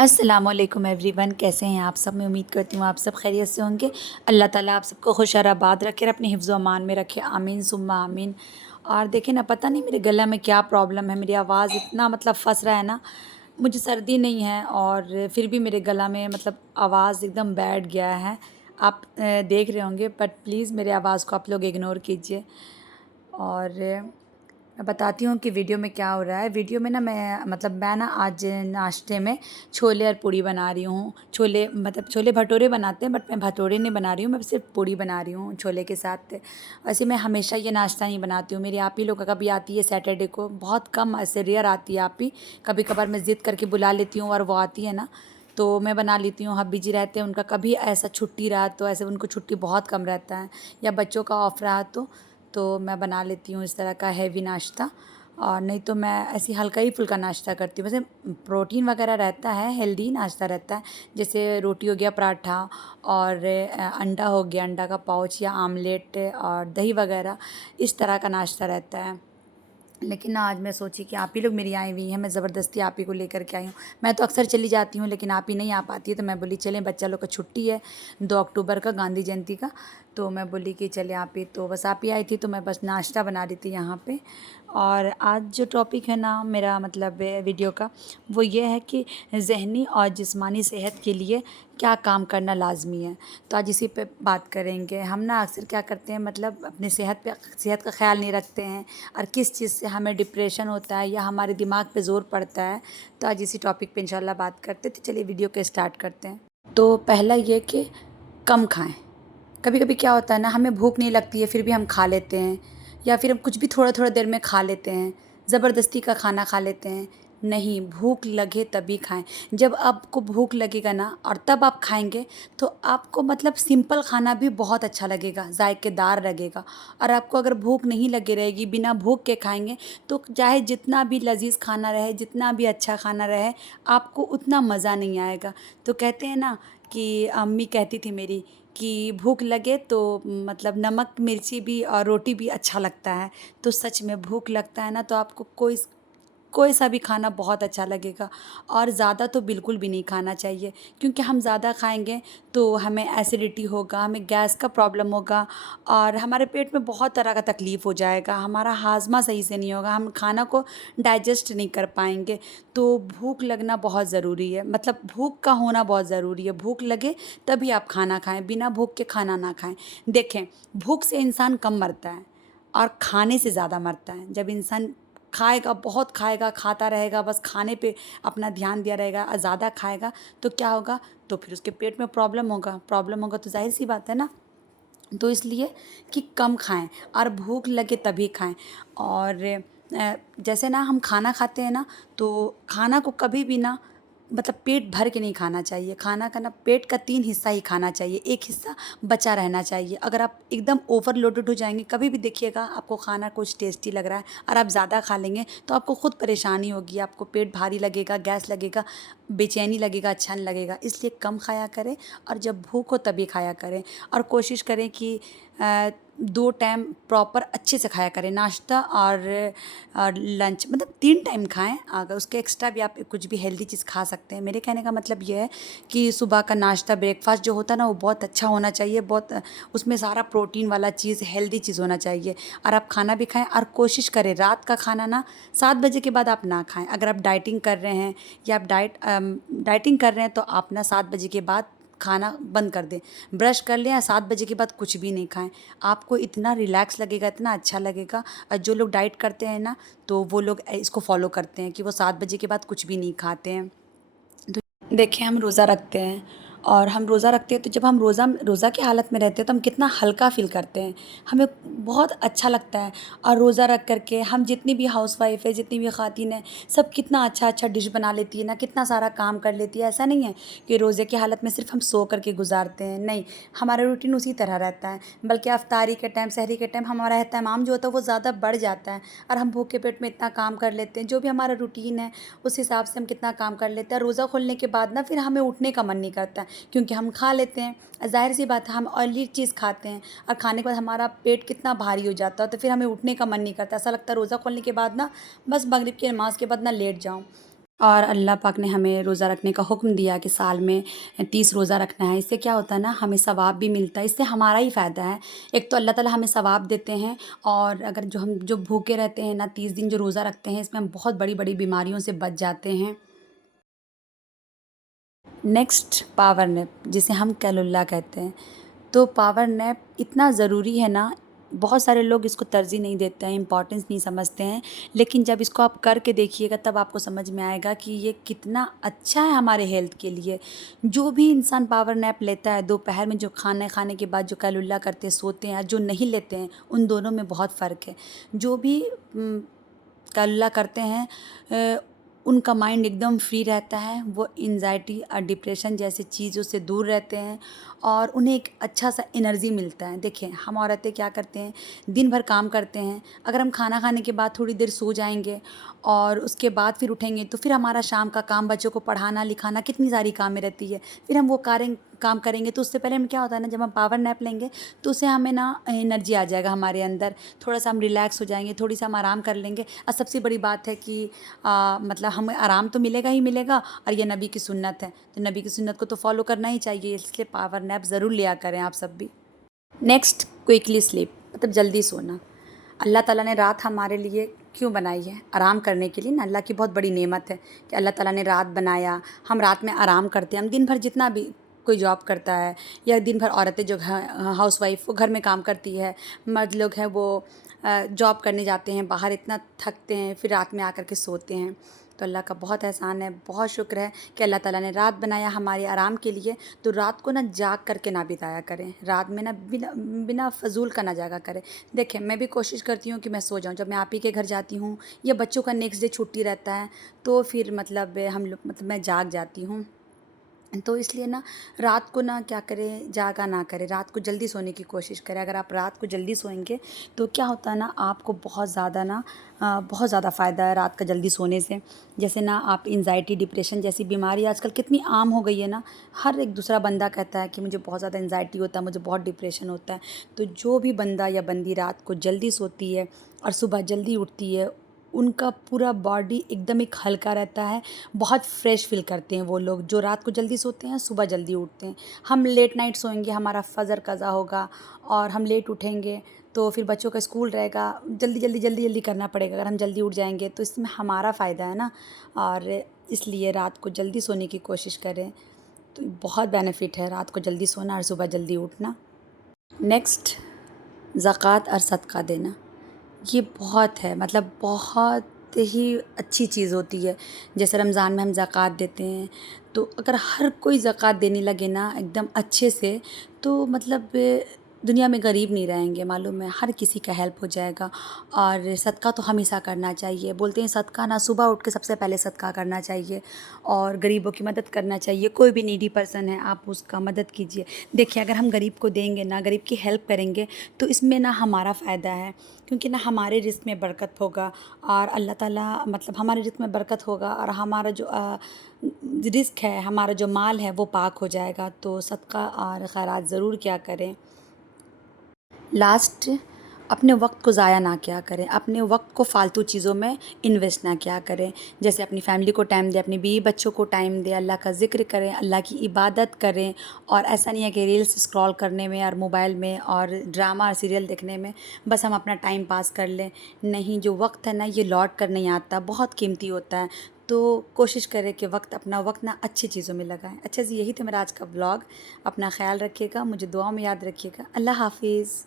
अस्सलाम वालेकुम एवरीवन, कैसे हैं आप सब। मैं उम्मीद करती हूँ आप सब खैरियत से होंगे। अल्लाह ताला आप सबको खुश और आबाद रखे और अपने हिफ्ज़ व अमान में रखे, आमीन सुम्मा आमीन। और देखें ना, पता नहीं मेरे गला में क्या प्रॉब्लम है, मेरी आवाज़ इतना फंस रहा है ना। मुझे सर्दी नहीं है और फिर भी मेरे गला में आवाज़ एकदम बैठ गया है। आप देख रहे होंगे, बट प्लीज़ मेरे आवाज़ को आप लोग इग्नोर कीजिए। और मैं बताती हूँ कि वीडियो में क्या हो रहा है। वीडियो में ना मैं ना आज नाश्ते में छोले और पूड़ी बना रही हूँ। छोले छोले भटूरे बनाते हैं, बट मैं भटूरे नहीं बना रही हूँ, मैं सिर्फ पूड़ी बना रही हूँ छोले के साथ। वैसे मैं हमेशा ये नाश्ता नहीं बनाती हूँ। मेरी आप ही लोग का कभी आती है सैटरडे को, बहुत कम, ऐसे रेयर आती है आप ही। कभी कभार मैं ज़िद करके बुला लेती हूँ और वो आती है ना, तो मैं बना लेती हूँ। हम बिजी रहते हैं, उनका कभी ऐसा छुट्टी रहा तो, ऐसे उनको छुट्टी बहुत कम रहता है, या बच्चों का ऑफ रहा तो मैं बना लेती हूँ इस तरह का हैवी नाश्ता। और नहीं तो मैं ऐसी हल्का ही फुल्का नाश्ता करती हूँ। वैसे प्रोटीन वगैरह रहता है, हेल्दी नाश्ता रहता है, जैसे रोटी हो गया, पराठा, और अंडा हो गया, अंडा का पाउच या आमलेट, और दही वगैरह, इस तरह का नाश्ता रहता है। लेकिन आज मैं सोची कि आप ही लोग मेरी आई हुई हैं, मैं ज़बरदस्ती आप ही को लेकर के आई हूँ। मैं तो अक्सर चली जाती हूँ, लेकिन आप ही नहीं आ पाती है, तो मैं बोली चलें, बच्चा लोग का छुट्टी है 2 अक्टूबर का, गांधी जयंती का। तो मैं बोली कि चले आप ही, तो बस आप ही आई थी, तो मैं बस नाश्ता बना रही थी यहाँ पे। और आज जो टॉपिक है ना मेरा वीडियो का, वो ये है कि ज़हनी और जिस्मानी सेहत के लिए क्या काम करना लाज़मी है। तो आज इसी पे बात करेंगे। हम ना अक्सर क्या करते हैं, अपने सेहत का ख़्याल नहीं रखते हैं, और किस चीज़ से हमें डिप्रेशन होता है या हमारे दिमाग पे ज़ोर पड़ता है। तो आज इसी टॉपिक पे इंशाल्लाह बात करते हैं। तो चलिए वीडियो को स्टार्ट करते हैं। तो पहला ये कि कम खाएं। कभी कभी क्या होता है ना, हमें भूख नहीं लगती है फिर भी हम खा लेते हैं, या फिर हम कुछ भी थोड़ा थोड़ा देर में खा लेते हैं, ज़बरदस्ती का खाना खा लेते हैं। नहीं, भूख लगे तभी खाएं। जब आपको भूख लगेगा ना और तब आप खाएंगे, तो आपको सिंपल खाना भी बहुत अच्छा लगेगा, जायकेदार लगेगा। और आपको अगर भूख नहीं लगी रहेगी, बिना भूख के खाएंगे, तो चाहे जितना भी लजीज खाना रहे, जितना भी अच्छा खाना रहे, आपको उतना मज़ा नहीं आएगा। तो कहते हैं ना कि अम्मी कहती थी मेरी कि भूख लगे तो नमक मिर्ची भी और रोटी भी अच्छा लगता है। तो सच में भूख लगता है ना, तो आपको कोई सा भी खाना बहुत अच्छा लगेगा। और ज़्यादा तो बिल्कुल भी नहीं खाना चाहिए, क्योंकि हम ज़्यादा खाएंगे तो हमें एसिडिटी होगा, हमें गैस का प्रॉब्लम होगा, और हमारे पेट में बहुत तरह का तकलीफ़ हो जाएगा, हमारा हाजमा सही से नहीं होगा, हम खाना को डाइजेस्ट नहीं कर पाएंगे। तो भूख लगना बहुत ज़रूरी है, भूख का होना बहुत ज़रूरी है। भूख लगे तभी आप खाना खाएं, बिना भूख के खाना ना खाएं। देखें, भूख से इंसान कम मरता है और खाने से ज़्यादा मरता है। जब इंसान खाएगा, बहुत खाएगा, खाता रहेगा, बस खाने पे अपना ध्यान दिया रहेगा और ज़्यादा खाएगा, तो क्या होगा, तो फिर उसके पेट में प्रॉब्लम होगा तो जाहिर सी बात है ना। तो इसलिए कि कम खाएं और भूख लगे तभी खाएं। और जैसे ना हम खाना खाते हैं ना, तो खाना को कभी भी ना पेट भर के नहीं खाना चाहिए। खाना का ना पेट का 3 हिस्सा ही खाना चाहिए, एक हिस्सा बचा रहना चाहिए। अगर आप एकदम ओवरलोडेड हो जाएंगे, कभी भी देखिएगा आपको खाना कुछ टेस्टी लग रहा है और आप ज़्यादा खा लेंगे, तो आपको खुद परेशानी होगी, आपको पेट भारी लगेगा, गैस लगेगा, बेचैनी लगेगा, अच्छा नहीं लगेगा। इसलिए कम खाया करें, और जब भूख हो तभी खाया करें। और कोशिश करें कि 2 टाइम प्रॉपर अच्छे से खाया करें, नाश्ता और लंच, 3 टाइम खाएं। अगर उसके एक्स्ट्रा भी आप कुछ भी हेल्दी चीज़ खा सकते हैं। मेरे कहने का मतलब ये है कि सुबह का नाश्ता, ब्रेकफास्ट जो होता है ना, वो बहुत अच्छा होना चाहिए, बहुत उसमें सारा प्रोटीन वाला चीज़, हेल्दी चीज़ होना चाहिए। और आप खाना भी खाएं, और कोशिश करें रात का खाना ना 7 बजे के बाद आप ना खाएं। अगर आप डाइटिंग कर रहे हैं या आप डाइटिंग कर रहे हैं, तो आप ना 7 बजे के बाद खाना बंद कर दें। ब्रश कर लें, या 7 बजे के बाद कुछ भी नहीं खाएं। आपको इतना रिलैक्स लगेगा, इतना अच्छा लगेगा। और जो लोग डाइट करते हैं ना, तो वो लोग इसको फॉलो करते हैं कि वो 7 बजे के बाद कुछ भी नहीं खाते हैं। तो देखिए, हम रोज़ा रखते हैं, और हम रोज़ा रखते हैं, तो जब हम रोज़ा की हालत में रहते हैं, तो हम कितना हल्का फ़ील करते हैं, हमें बहुत अच्छा लगता है। और रोज़ा रख करके हम जितनी भी हाउसवाइफ़ है, जितनी भी ख़वातीन हैं, सब कितना अच्छा अच्छा डिश बना लेती है ना, कितना सारा काम कर लेती है। ऐसा नहीं है कि रोज़े की हालत में सिर्फ हम सो करके गुजारते हैं, नहीं, हमारा रूटीन उसी तरह रहता है। बल्कि अफ्तारी के टाइम, सहरी के टाइम हमारा एहतमाम जो होता है वो ज़्यादा बढ़ जाता है, और हम भूखे पेट में इतना काम कर लेते हैं। जो भी हमारा रूटीन है, उस हिसाब से हम कितना काम कर लेते हैं। रोज़ा खोलने के बाद ना फिर हमें उठने का मन नहीं करता है, क्योंकि हम खा लेते हैं। ज़ाहिर सी बात है, हम ऑयली चीज़ खाते हैं, और खाने के बाद हमारा पेट कितना भारी हो जाता है, तो फिर हमें उठने का मन नहीं करता। ऐसा लगता है रोज़ा खोलने के बाद ना बस मगरिब की नमाज़ के बाद ना लेट जाऊँ। اور اللہ پاک نے ہمیں روزہ رکھنے کا حکم دیا کہ سال میں 30 روزہ رکھنا ہے۔ اس سے کیا ہوتا ہے نا، ہمیں ثواب بھی ملتا ہے، اس سے ہمارا ہی فائدہ ہے۔ ایک تو اللہ تعالیٰ ہمیں ثواب دیتے ہیں، اور اگر ہم جو بھوکے رہتے ہیں نا 30 دن جو روزہ رکھتے ہیں، اس میں ہم بہت بڑی بڑی بیماریوں سے بچ جاتے ہیں۔ نیکسٹ پاور نیپ، جسے ہم کیلولا کہتے ہیں۔ تو پاور نیپ اتنا ضروری ہے نا، بہت سارے لوگ اس کو ترجیح نہیں دیتے ہیں، امپورٹنس نہیں سمجھتے ہیں، لیکن جب اس کو آپ کر کے دیکھیے گا تب آپ کو سمجھ میں آئے گا کہ یہ کتنا اچھا ہے ہمارے ہیلتھ کے لیے۔ جو بھی انسان پاور نیپ لیتا ہے، دوپہر میں جو کھانا کھانے کے بعد جو کیلولا کرتے ہیں سوتے ہیں، جو نہیں لیتے ہیں، ان دونوں میں بہت فرق ہے۔ جو بھی کیلولا کرتے ہیں، ان کا مائنڈ ایک دم فری رہتا ہے، وہ انزائٹی اور ڈپریشن جیسی چیزوں سے دور رہتے ہیں، اور انہیں ایک اچھا سا انرجی ملتا ہے۔ دیکھیں ہم عورتیں کیا کرتے ہیں، دن بھر کام کرتے ہیں، اگر ہم کھانا کھانے کے بعد تھوڑی دیر سو جائیں گے اور اس کے بعد پھر اٹھیں گے، تو پھر ہمارا شام کا کام، بچوں کو پڑھانا لکھانا، کتنی ساری کامیں رہتی ہے، پھر ہم وہ کام کریں گے۔ تو اس سے پہلے ہمیں کیا ہوتا ہے نا، جب ہم پاور نیپ لیں گے تو اسے ہمیں نا انرجی آ جائے گا ہمارے اندر، تھوڑا سا ہم ریلیکس ہو جائیں گے، تھوڑی سا ہم آرام کر لیں گے۔ اور سب سے بڑی بات ہے کہ مطلب ہمیں آرام تو ملے گا ہی ملے گا، اور یہ نبی کی سنت ہے، تو نبی کی سنت کو تو فالو کرنا ہی چاہیے، اس لیے پاور نیپ ضرور لیا کریں آپ سب بھی۔ نیکسٹ، کوئکلی سلیپ، مطلب جلدی سونا۔ اللہ تعالیٰ نے رات ہمارے لیے کیوں بنائی ہے؟ آرام کرنے کے لیے نا، اللہ کی بہت بڑی نعمت ہے کہ اللہ تعالیٰ نے رات بنایا، ہم رات میں آرام کرتے ہیں۔ ہم دن بھر جتنا بھی کوئی جاب کرتا ہے، یا دن بھر عورتیں جو ہاؤس وائف، وہ گھر میں کام کرتی ہے، مرد لوگ ہیں وہ جاب کرنے جاتے ہیں باہر، اتنا تھکتے ہیں، پھر رات میں آ کر کے سوتے ہیں۔ تو اللہ کا بہت احسان ہے، بہت شکر ہے کہ اللہ تعالیٰ نے رات بنایا ہمارے آرام کے لیے۔ تو رات کو نا جاگ کر کے نہ بتایا کریں، رات میں نا بنا فضول کا نہ جاگا کریں۔ دیکھیں میں بھی کوشش کرتی ہوں کہ میں سو جاؤں، جب میں آپ ہی کے گھر جاتی ہوں یا بچوں کا نیکسٹ ڈے چھٹی رہتا ہے، تو پھر مطلب میں جاگ جاتی ہوں۔ تو اس لیے نا رات کو نا کیا کریں، جاگا نہ کریں، رات کو جلدی سونے کی کوشش کریں۔ اگر آپ رات کو جلدی سوئیں گے تو کیا ہوتا ہے نا، آپ کو بہت زیادہ فائدہ ہے رات کا جلدی سونے سے۔ جیسے نا آپ انزائٹی ڈپریشن جیسی بیماری آج کل کتنی عام ہو گئی ہے نا، ہر ایک دوسرا بندہ کہتا ہے کہ مجھے بہت زیادہ انزائٹی ہوتا ہے، مجھے بہت ڈپریشن ہوتا ہے۔ تو جو بھی بندہ یا بندی رات کو جلدی سوتی ہے اور صبح جلدی اٹھتی ہے، ان کا پورا باڈی ایک دم ایک ہلکا رہتا ہے، بہت فریش فیل کرتے ہیں وہ لوگ جو رات کو جلدی سوتے ہیں، صبح جلدی اٹھتے ہیں۔ ہم لیٹ نائٹ سوئیں گے، ہمارا فجر قضا ہوگا اور ہم لیٹ اٹھیں گے، تو پھر بچوں کا اسکول رہے گا، جلدی کرنا پڑے گا۔ اگر ہم جلدی اٹھ جائیں گے تو اس میں ہمارا فائدہ ہے نا، اور اس لیے رات کو جلدی سونے کی کوشش کریں۔ تو بہت بینیفٹ ہے رات کو جلدی سونا اور صبح جلدی اٹھنا۔ نیکسٹ، زکوٰۃ اور صدقہ دینا۔ یہ بہت ہے، مطلب بہت ہی اچھی چیز ہوتی ہے۔ جیسے رمضان میں ہم زکوٰۃ دیتے ہیں، تو اگر ہر کوئی زکوٰۃ دینے لگے نا ایک دم اچھے سے، تو مطلب دنیا میں غریب نہیں رہیں گے، معلوم ہے، ہر کسی کا ہیلپ ہو جائے گا۔ اور صدقہ تو ہمیشہ کرنا چاہیے، بولتے ہیں صدقہ نا صبح اٹھ کے سب سے پہلے صدقہ کرنا چاہیے، اور غریبوں کی مدد کرنا چاہیے۔ کوئی بھی نیڈی پرسن ہے، آپ اس کا مدد کیجیے۔ دیکھیے اگر ہم غریب کو دیں گے نا، غریب کی ہیلپ کریں گے، تو اس میں نا ہمارا فائدہ ہے، کیونکہ نا ہمارے رزق میں برکت ہوگا، اور اللہ تعالیٰ مطلب ہمارے رزق میں برکت ہوگا، اور ہمارا جو رزق ہے، ہمارا جو مال ہے وہ پاک ہو جائے گا۔ تو صدقہ اور خیرات ضرور کیا کریں۔ لاسٹ، اپنے وقت کو ضائع نہ کیا کریں، اپنے وقت کو فالتو چیزوں میں انویسٹ نہ کیا کریں۔ جیسے اپنی فیملی کو ٹائم دیں، اپنی بیوی بچوں کو ٹائم دیں، اللہ کا ذکر کریں، اللہ کی عبادت کریں۔ اور ایسا نہیں ہے کہ ریلس اسکرول کرنے میں اور موبائل میں اور ڈرامہ اور سیریل دیکھنے میں بس ہم اپنا ٹائم پاس کر لیں۔ نہیں، جو وقت ہے نا یہ لوٹ کر نہیں آتا، بہت قیمتی ہوتا ہے۔ تو کوشش کریں کہ اپنا وقت نا اچھی چیزوں میں لگائیں۔ اچھا جی، یہی تھا میرا آج کا بلاگ۔ اپنا خیال رکھیے گا، مجھے دعاؤں میں یاد رکھیے گا۔ اللہ حافظ۔